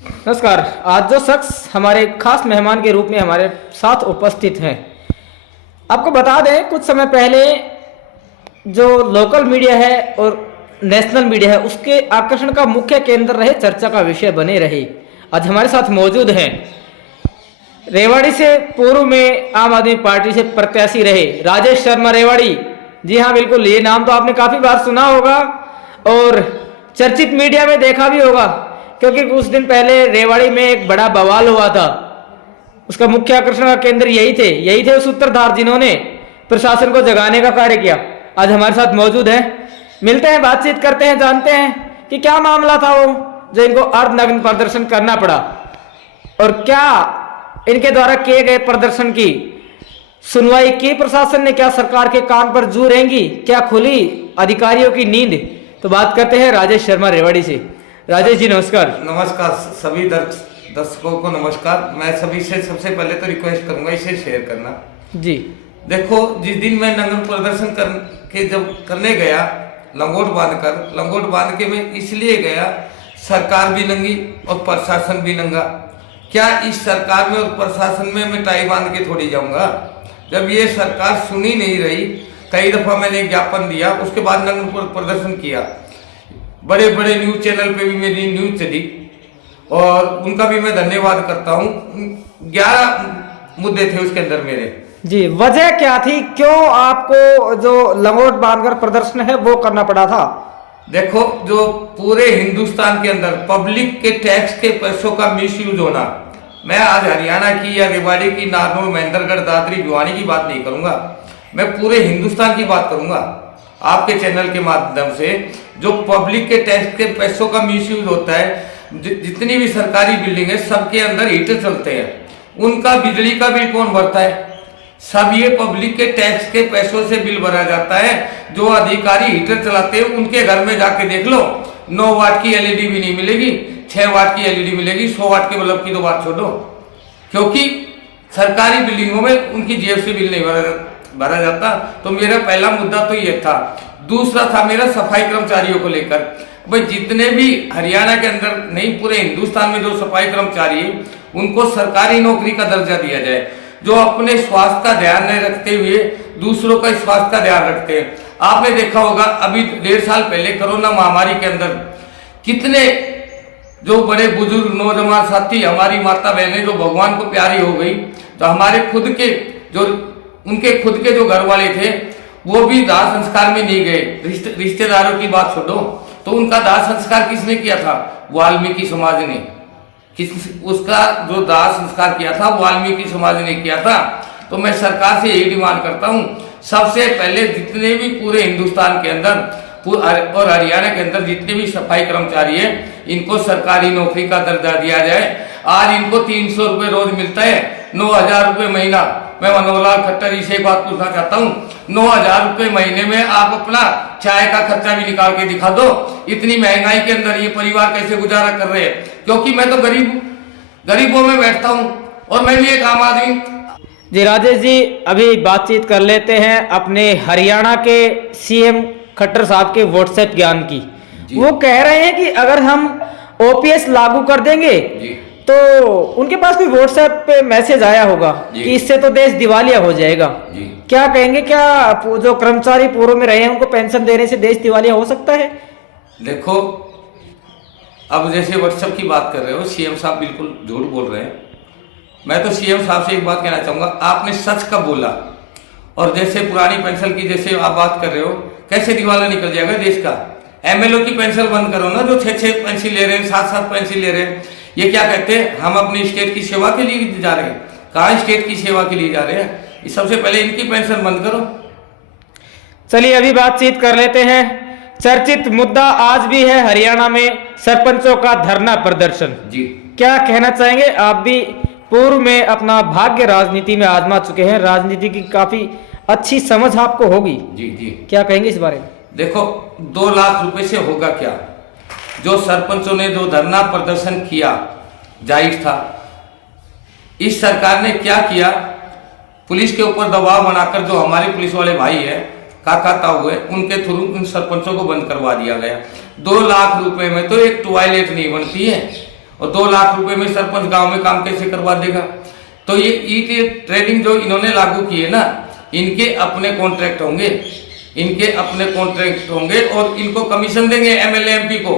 नमस्कार। आज जो शख्स हमारे खास मेहमान के रूप में हमारे साथ उपस्थित हैं, आपको बता दें कुछ समय पहले जो लोकल मीडिया है और नेशनल मीडिया है उसके आकर्षण का मुख्य केंद्र रहे, चर्चा का विषय बने रहे। आज हमारे साथ मौजूद हैं रेवाड़ी से पूर्व में आम आदमी पार्टी से प्रत्याशी रहे राजेश शर्मा रेवाड़ी। जी हाँ, बिल्कुल, ये नाम तो आपने काफी बार सुना होगा और चर्चित मीडिया में देखा भी होगा, क्योंकि कुछ दिन पहले रेवाड़ी में एक बड़ा बवाल हुआ था। उसका मुख्य आकर्षण का केंद्र यही थे उस सूत्रधार जिन्होंने प्रशासन को जगाने का कार्य किया। आज हमारे साथ मौजूद है, मिलते हैं, बातचीत करते हैं, जानते हैं कि क्या मामला था वो जो इनको अर्धनग्न प्रदर्शन करना पड़ा और क्या इनके द्वारा किए गए प्रदर्शन की सुनवाई की प्रशासन ने, क्या सरकार के कान पर जू रहेंगी, क्या खुली अधिकारियों की नींद। तो बात करते हैं राजेश शर्मा रेवाड़ी से। राजेश जी नमस्कार। नमस्कार सभी दर्शकों को नमस्कार। मैं सभी से सबसे पहले तो रिक्वेस्ट करूंगा इसे शेयर करना। जी देखो, जिस दिन मैं नंगन प्रदर्शन करने गया लंगोट बांध के मैं इसलिए गया, सरकार भी नंगी और प्रशासन भी नंगा। क्या इस सरकार में और प्रशासन में मैं टाई बांध के थोड़ी जाऊंगा? जब ये सरकार सुनी नहीं रही, कई दफा मैंने ज्ञापन दिया, उसके बाद नंगन प्रदर्शन किया। बड़े बड़े न्यूज चैनल पे भी मेरी न्यूज चली और उनका भी मैं धन्यवाद करता हूँ। 11 मुद्दे थे उसके अंदर मेरे। जी, वजह क्या थी, क्यों आपको जो लंगोट बांधकर प्रदर्शन है वो करना पड़ा था? देखो, जो पूरे हिंदुस्तान के अंदर पब्लिक के टैक्स के पैसों का मिसयूज होना, मैं आज हरियाणा की या रेवाड़ी की, नारनौल, महेंद्रगढ़, दादरी, भिवानी की बात नहीं करूंगा, मैं पूरे हिंदुस्तान की बात करूंगा आपके चैनल के माध्यम से। जो पब्लिक के टैक्स के पैसों का मिसयूज होता है, जितनी भी सरकारी बिल्डिंग है सबके अंदर हीटर चलते हैं, उनका बिजली का बिल कौन भरता है? सब ये पब्लिक के टैक्स के पैसों से बिल भरा जाता है। जो अधिकारी हीटर चलाते हैं उनके घर में जाके देख लो, 9 वाट की एलईडी भी नहीं मिलेगी, 6 वाट की एलईडी मिलेगी। 100 वाट के बल्ब की तो बात छोड़ो, क्योंकि सरकारी बिल्डिंगों में उनकी जेब से बिल नहीं भरा जाता। तो मेरा पहला मुद्दा तो ये था। दूसरा था मेरा सफाई कर्मचारियों को लेकर। भाई, जितने भी हरियाणा के अंदर नहीं, पूरे हिंदुस्तान में जो सफाई कर्मचारी है उनको सरकारी नौकरी का दर्जा दिया जाए, जो अपने स्वास्थ्य का ध्यान नहीं रखते हुए दूसरों का स्वास्थ्य का ध्यान रखते हैं। आपने देखा होगा अभी 1.5 साल पहले कोरोना महामारी के अंदर कितने जो बड़े बुजुर्ग नौजवान साथी, हमारी माता बहनें जो भगवान को प्यारी हो गई, तो हमारे खुद के जो उनके खुद के जो घर वाले थे वो भी दाह संस्कार में नहीं गए। रिश्तेदारों की बात छोड़ो, तो उनका दाह संस्कार किसने किया था? वाल्मीकि समाज ने। उसका जो दाह संस्कार किया था वाल्मीकि समाज ने किया था। तो मैं सरकार से यही डिमांड करता हूँ, सबसे पहले जितने भी पूरे हिंदुस्तान के अंदर और हरियाणा के अंदर जितने भी सफाई कर्मचारी है, इनको सरकारी नौकरी का दर्जा दिया जाए। आज इनको 300 रुपये रोज मिलता है, 9,000 रुपये महीना। मैं मनोहरलाल खट्टर जी से एक बात पूछना चाहता हूँ, 9,000 रुपये महीने में आप अपना चाय का खर्चा भी निकाल के दिखा दो। इतनी महंगाई के अंदर ये परिवार कैसे गुजारा कर रहे हैं? क्योंकि मैं तो गरीबों में बैठता हूँ और मैं भी एक आम आदमी। जी राजेश जी, अभी बातचीत कर लेते हैं अपने हरियाणा के सीएम खट्टर साहब के व्हाट्सएप ज्ञान की। वो कह रहे हैं कि अगर हम ओपीएस लागू कर देंगे तो उनके पास कोई व्हाट्सएप पे मैसेज आया होगा कि इससे तो देश दिवालिया हो जाएगा। क्या कहेंगे, क्या जो कर्मचारी पूर्व में रहे हैं उनको पेंशन देने से देश दिवालिया हो सकता है? देखो, अब जैसे व्हाट्सएप की बात कर रहे हो, सीएम साहब बिल्कुल झूठ बोल रहे हैं। मैं तो सीएम साहब से एक बात कहना चाहूंगा, आपने सच का बोला। और जैसे पुरानी पेंशन की जैसे आप बात कर रहे हो, कैसे दिवाला निकल जाएगा देश का? एमएलओ की पेंशन बंद करो ना, जो 6 पेंशन ले रहे हैं, 7 पेंशन ले रहे हैं। ये क्या कहते हैं, हम अपनी स्टेट की सेवा के लिए जा रहे हैं? कहाँ स्टेट की सेवा के लिए जा रहे हैं? सबसे पहले इनकी पेंशन बंद करो। चलिए अभी बातचीत कर लेते हैं। चर्चित मुद्दा आज भी है हरियाणा में सरपंचों का धरना प्रदर्शन। जी, क्या कहना चाहेंगे? आप भी पूर्व में अपना भाग्य राजनीति में आजमा चुके हैं, राजनीति की काफी अच्छी समझ आपको होगी। जी जी, क्या कहेंगे इस बारे में? देखो, 2 लाख रुपए से होगा क्या? जो सरपंचों ने जो धरना प्रदर्शन किया जायज था। इस सरकार ने क्या किया, पुलिस के ऊपर दबाव बनाकर जो हमारे पुलिस वाले भाई है, काका ताऊ है, उनके थ्रू उन सरपंचों को बंद करवा दिया गया। 2 लाख रुपए में तो एक टॉयलेट नहीं बनती है, और 2 लाख रुपए में सरपंच गांव में काम कैसे करवा देगा? तो ये ई ट्रेडिंग जो इन्होंने लागू की है ना, इनके अपने कॉन्ट्रैक्ट होंगे, इनके अपने कॉन्ट्रैक्ट होंगे और इनको कमीशन देंगे एमएलए एमपी को,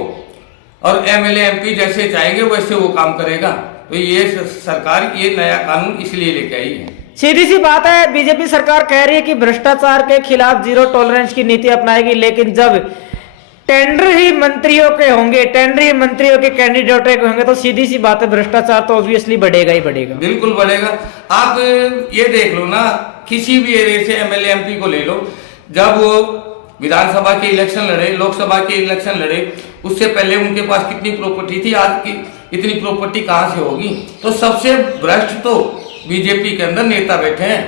और एमएलए एमपी जैसे चाहेंगे वैसे वो काम करेगा। तो ये सरकार ये नया कानून इसलिए लेके आई है। सीधी सी बात है, बीजेपी सरकार कह रही है कि भ्रष्टाचार के खिलाफ जीरो टॉलरेंस की नीति अपनाएगी, लेकिन जब टेंडर ही मंत्रियों के होंगे, टेंडर ही मंत्रियों के कैंडिडेटों के होंगे, तो सीधी सी बात है भ्रष्टाचार तो ऑब्वियसली बढ़ेगा ही बढ़ेगा। बिल्कुल बढ़ेगा। आप ये देख लो ना, किसी भी एरिया से एमएलए एमपी को ले लो, जब वो विधानसभा के इलेक्शन लड़े, लोकसभा के इलेक्शन लड़े, उससे पहले उनके पास कितनी प्रॉपर्टी थी, आज की इतनी प्रॉपर्टी कहां से होगी? तो सबसे भ्रष्ट तो बीजेपी के अंदर नेता बैठे हैं।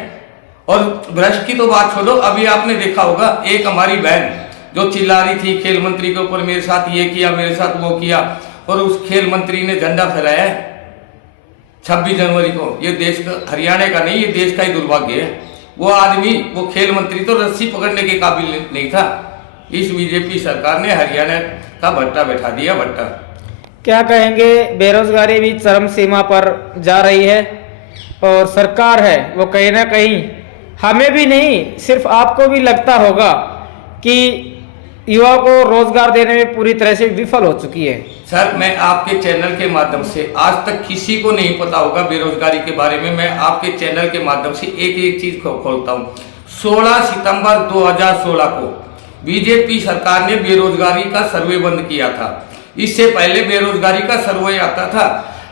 और भ्रष्ट की तो बात छोड़ो, अभी आपने देखा होगा एक हमारी बहन जो चिल्ला रही थी खेल मंत्री के ऊपर, मेरे साथ ये किया, मेरे साथ वो किया, और उस खेल मंत्री ने झंडा फहराया है 26 जनवरी को। ये देश का, हरियाणा का नहीं, ये देश का ही दुर्भाग्य है। वो आदमी, वो खेल मंत्री तो रस्सी पकड़ने के काबिल नहीं था। इस बीजेपी सरकार ने हरियाणा का भट्टा बैठा दिया, भट्टा। क्या कहेंगे, बेरोजगारी भी चरम सीमा पर जा रही है और सरकार है वो कहीं ना कहीं, हमें भी नहीं सिर्फ आपको भी लगता होगा कि युवा को रोजगार देने में पूरी तरह से विफल हो चुकी है। सर, मैं आपके चैनल के माध्यम से, आज तक किसी को नहीं पता होगा बेरोजगारी के बारे में, मैं आपके चैनल के माध्यम से एक एक चीज खोलता हूँ। 16 सितंबर 2016 को बीजेपी सरकार ने बेरोजगारी का सर्वे बंद किया था। इससे पहले बेरोजगारी का सर्वे आता था,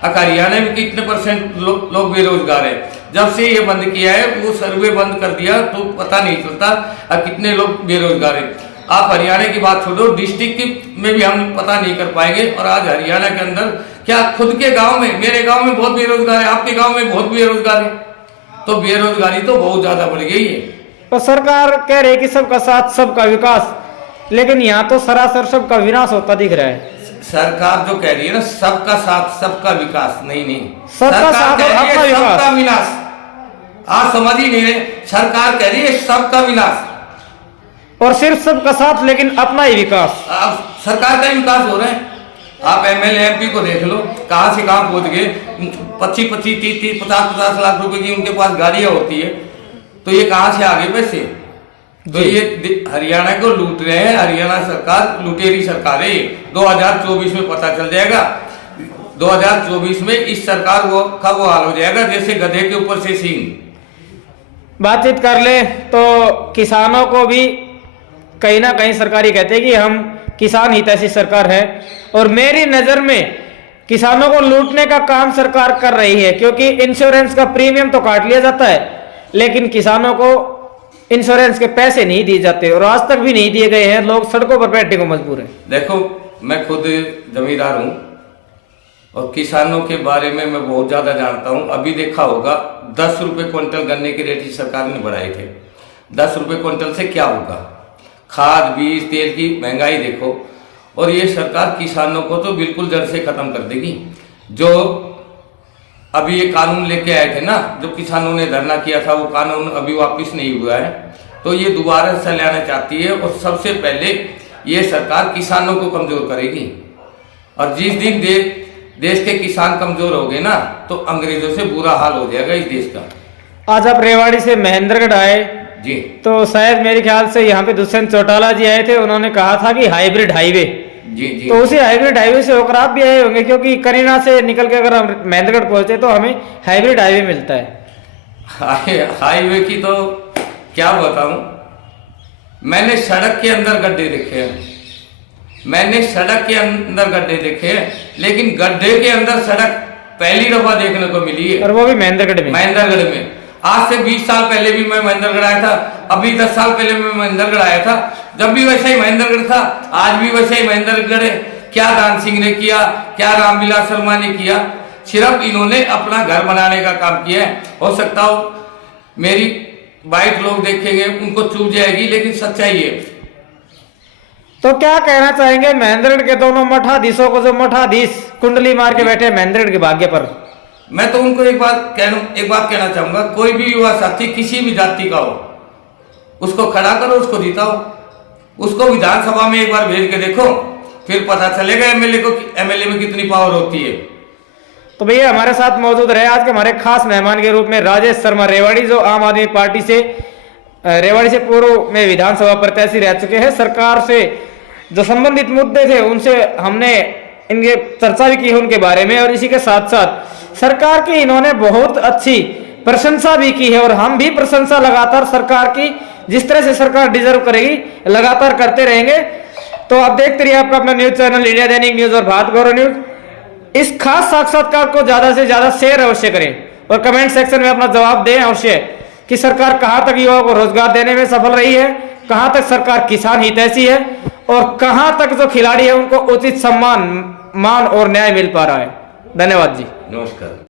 हरियाणा में कितने % लोग बेरोजगार है। जब से ये बंद किया है, वो सर्वे बंद कर दिया, तो पता नहीं चलता कितने लोग बेरोजगार है। आप हरियाणा की बात छोड़ो, डिस्ट्रिक्ट में भी हम पता नहीं कर पाएंगे। और आज हरियाणा के अंदर क्या खुद के गांव में, मेरे गांव में बहुत बेरोजगार है, आपके गांव में बहुत बेरोजगार है, तो बेरोजगारी तो बहुत ज्यादा बढ़ गई है। तो सरकार कह रही है कि सबका साथ सबका विकास, लेकिन यहाँ तो सरासर सबका विनाश होता दिख रहा है। सरकार जो कह रही है ना सबका साथ सबका विकास, नहीं नहीं, सबका साथ और अपना विकास, सबका विनाश। आप समझ ही नहीं रहे, सरकार कह रही है सबका विनाश और सिर्फ सबका साथ लेकिन अपना ही विकास। सरकार का ही विकास हो रहा है। आप एमएलए एमपी को देख लो, कहां से कहां पहुंच गए। 25-25, 30-30, 50-50 लाख रुपए की उनके पास गाड़ियां होती है, तो ये कहां से आ गए पैसे? तो ये हरियाणा को लूट रहे हैं। हरियाणा सरकार लुटेरी सरकार है। 2024 में पता चल जाएगा। 2024 में इस सरकार का वो हाल हो जाएगा जैसे गधे के ऊपर से सींग। बातचीत कर ले तो किसानों को भी कहीं ना कहीं सरकारी कहते हैं कि हम किसान हितैषी सरकार है, और मेरी नजर में किसानों को लूटने का काम सरकार कर रही है, क्योंकि इंश्योरेंस का प्रीमियम तो काट लिया जाता है, लेकिन किसानों को इंश्योरेंस के पैसे नहीं दिए जाते और आज तक भी नहीं दिए गए हैं। लोग सड़कों पर बैठने को मजबूर है। देखो, मैं खुद जमींदार हूं और किसानों के बारे में मैं बहुत ज्यादा जानता हूं। अभी देखा होगा 10 रुपए क्विंटल गन्ने के रेट सरकार ने बढ़ाए थे। 10 रुपए क्विंटल से क्या होगा? खाद, बीज, तेल की महंगाई देखो। और ये सरकार किसानों को तो बिल्कुल जड़ से खत्म कर देगी। जो अभी ये कानून लेके आए थे ना, जो किसानों ने धरना किया था, वो कानून अभी वापस नहीं हुआ है, तो ये दोबारा से लाना चाहती है। और सबसे पहले ये सरकार किसानों को कमजोर करेगी। और जिस दिन देश के किसान कमजोर हो गए ना, तो अंग्रेजों से बुरा हाल हो जाएगा इस देश का। आज आप रेवाड़ी से महेंद्रगढ़ आए जी, तो शायद मेरे ख्याल से यहाँ पे दुष्यंत चौटाला जी आए थे, उन्होंने कहा था कि हाइब्रिड हाईवे। जी जी, तो उसी हाइब्रिड हाईवे से होकर आप भी आए होंगे, क्योंकि करीना से निकल के अगर हम महेंद्रगढ़ पहुंचे तो हमें हाइब्रिड हाईवे मिलता है। हाईवे की तो क्या बताऊं, मैंने सड़क के अंदर गड्ढे देखे हैं, मैंने सड़क के अंदर गड्ढे देखे हैं, लेकिन गड्ढे के अंदर सड़क पहली दफा देखने को मिली है, और वो भी महेंद्रगढ़ में। महेंद्रगढ़ में। आज से 20 साल पहले भी मैं महेंद्रगढ़ आया था, अभी 10 साल पहले मैं महेंद्रगढ़ आया था, जब भी वैसा ही महेंद्रगढ़ था, आज भी वैसा ही महेंद्रगढ़ है। क्या दान सिंह ने किया, क्या रामविलास शर्मा ने किया? सिर्फ इन्होंने अपना घर बनाने का काम किया है। हो सकता हो मेरी बाइट लोग देखेंगे, उनको चूक जाएगी, लेकिन सच्चाई है। तो क्या कहना चाहेंगे महेंद्रगढ़ के दोनों मठाधीशों को, जो मठाधीश कुंडली मार के बैठे महेंद्रगढ़ के भाग्य पर? मैं तो उनको एक बात कहना चाहूंगा, कोई भी युवा साथी किसी भी जाति का हो, उसको खड़ा करो, उसको जिताओ, उसको विधानसभा में एक बार भेज के देखो, फिर पता चलेगा एमएलए में कितनी पावर होती है। तो भैया हमारे साथ मौजूद रहे आज के हमारे खास मेहमान के रूप में राजेश शर्मा रेवाड़ी, जो आम आदमी पार्टी से रेवाड़ी से पूर्व में विधानसभा प्रत्याशी रह चुके हैं। सरकार से जो संबंधित मुद्दे थे उनसे हमने इनके चर्चा भी की है उनके बारे में, और इसी के साथ साथ सरकार की इन्होंने बहुत अच्छी प्रशंसा भी की है, और हम भी प्रशंसा लगातार सरकार की, जिस तरह से सरकार डिजर्व करेगी लगातार करते रहेंगे। तो आप देखते रहिए आपका अपना न्यूज चैनल इंडिया दैनिक न्यूज और भारत गौरव न्यूज। इस खास साक्षात्कार को ज्यादा से ज्यादा शेयर अवश्य करें और कमेंट सेक्शन में अपना जवाब दें अवश्य कि सरकार कहां तक युवाओं को रोजगार देने में सफल रही है, कहां तक सरकार किसान हितैषी है, और कहां तक जो खिलाड़ी है उनको उचित सम्मान, मान और न्याय मिल पा रहा है। धन्यवाद जी। नमस्कार।